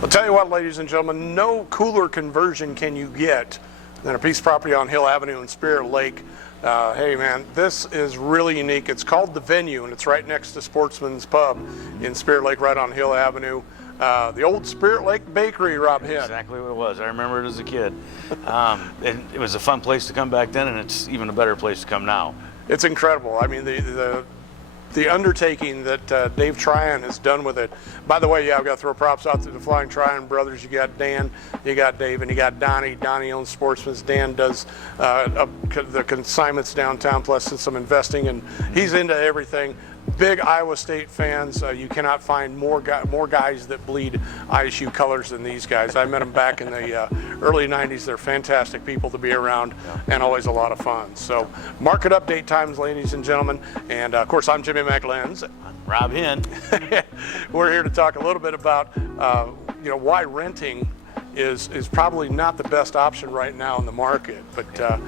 I'll tell you what, ladies and gentlemen, no cooler conversion can you get than a piece of property on Hill Avenue in Spirit Lake. Hey man, this is really unique. It's called The Venue, and it's right next to Sportsman's Pub in Spirit Lake, right on Hill Avenue. The old Spirit Lake Bakery, Rob Hitt. Exactly what it was. I remember it as a kid. And it was a fun place to come back then, and it's even a better place to come now. It's incredible. I mean, the undertaking that Dave Tryon has done with it. By the way, yeah, I've got to throw props out to the Flying Tryon brothers. You got Dan, you got Dave, and you got Donnie. Donnie owns Sportsman's. Dan does the consignments downtown, plus some investing, and he's into everything. Big Iowa State fans. You cannot find more guys that bleed ISU colors than these guys. I met them back in the early 90s. They're fantastic people to be around and always a lot of fun. So market update times, ladies and gentlemen. And of course, I'm Jimmy McLenz. Rob Hitt. We're here to talk a little bit about why renting is probably not the best option right now in the market. But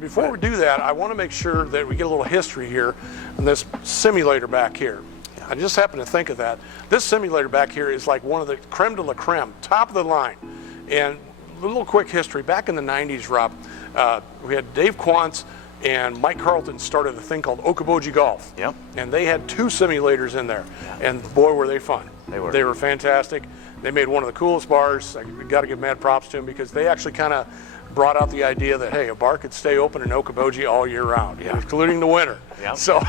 before we do that, I want to make sure that we get a little history here on this simulator back here. I just happened to think of that. This simulator back here is like one of the creme de la creme, top of the line. And a little quick history. Back in the 90s, Rob, we had Dave Quantz and Mike Carlton started a thing called Okoboji Golf. Yep. And they had 2 simulators in there. Yeah. And boy, were they fun. They were fantastic. They made one of the coolest bars. I got to give mad props to them because they actually kind of brought out the idea that, hey, a bar could stay open in Okoboji all year round, including the winter. Yep. So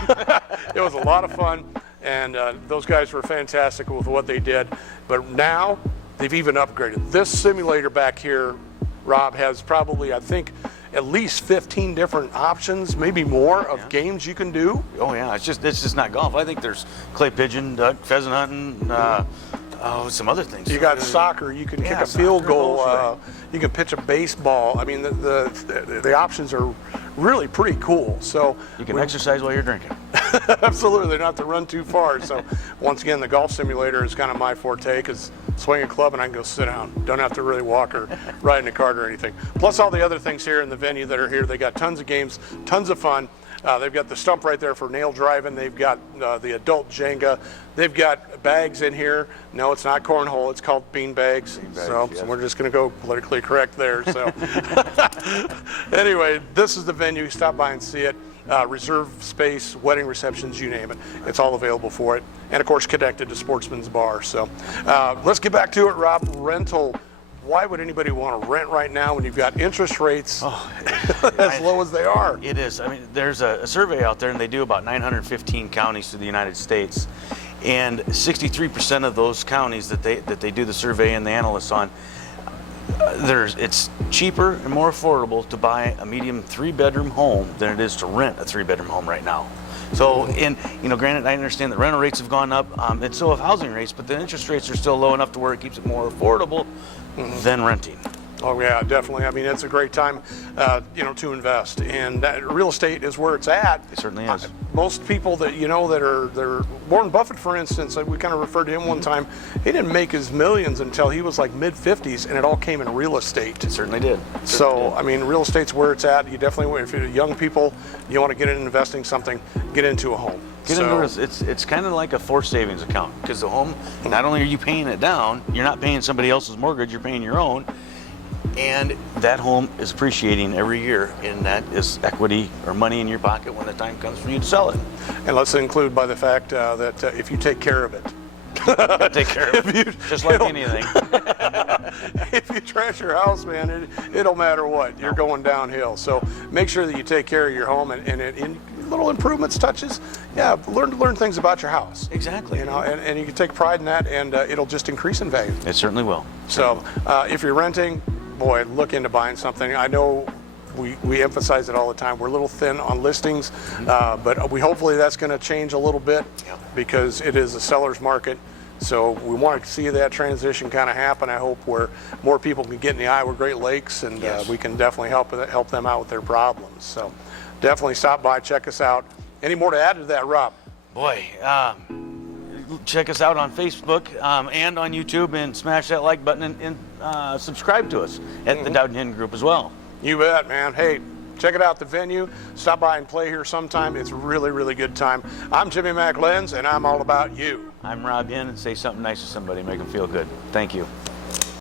it was a lot of fun, and those guys were fantastic with what they did. But now they've even upgraded. This simulator back here, Rob, has probably, I think, at least 15 different options, maybe more, of games you can do. Oh yeah, it's just not golf. I think there's clay pigeon, duck, pheasant hunting, some other things. You got soccer. You can kick a field goal. Right. You can pitch a baseball. I mean, the options are really pretty cool. So you can exercise while you're drinking. Absolutely, not to run too far. So once again, the golf simulator is kind of my forte because swing a club and I can go sit down. Don't have to really walk or ride in a cart or anything. Plus all the other things here in the venue that are here. They got tons of games, tons of fun. They've got the stump right there for nail driving. They've got the adult Jenga. They've got bags in here. No, it's not cornhole. It's called bean bags. So we're just going to go politically correct there. So anyway, this is the venue. Stop by and see it. Reserve space, wedding receptions, you name it. It's all available for it. And, of course, connected to Sportsman's Bar. So let's get back to it, Rob. Rental. Why would anybody want to rent right now when you've got interest rates as low as they are? It is. I mean, there's a survey out there, and they do about 915 counties through the United States. And 63% of those counties that they do the survey and the analysts on, it's cheaper and more affordable to buy a medium 3-bedroom home than it is to rent a 3-bedroom home right now. So, granted, I understand that rental rates have gone up, and so have housing rates, but the interest rates are still low enough to where it keeps it more affordable than renting. Oh yeah, definitely. I mean, it's a great time, to invest, and that real estate is where it's at. It certainly is. Most people that they're Warren Buffett, for instance, we kind of referred to him one time. He didn't make his millions until he was like mid-50s, and it all came in real estate. It certainly did. I mean, real estate's where it's at. You definitely, if you're young people, you want to get into investing something, get into a home. It's kind of like a forced savings account because the home, not only are you paying it down, you're not paying somebody else's mortgage, you're paying your own. And that home is appreciating every year, and that is equity or money in your pocket when the time comes for you to sell it. And let's include by the fact that if you take care of it. Take care of it, just like anything. If you trash your house, man, it'll matter what. You're going downhill. So make sure that you take care of your home and little improvements, touches. Yeah, learn things about your house. Exactly. And you can take pride in that, and it'll just increase in value. It certainly will. So if you're renting, boy, look into buying something. I know we emphasize it all the time. We're a little thin on listings, but hopefully that's going to change a little bit because it is a seller's market. So we want to see that transition kind of happen. I hope where more people can get in the Iowa Great Lakes, and we can definitely help them out with their problems. So definitely stop by, check us out. Any more to add to that, Rob? Boy, check us out on Facebook and on YouTube, and smash that like button and subscribe to us at the Dowden Hinton Group as well. You bet, man. Hey, check it out, the venue. Stop by and play here sometime. It's a really, really good time. I'm Jimmy McLenz, and I'm all about you. I'm Rob Hinn. Say something nice to somebody, make them feel good. Thank you.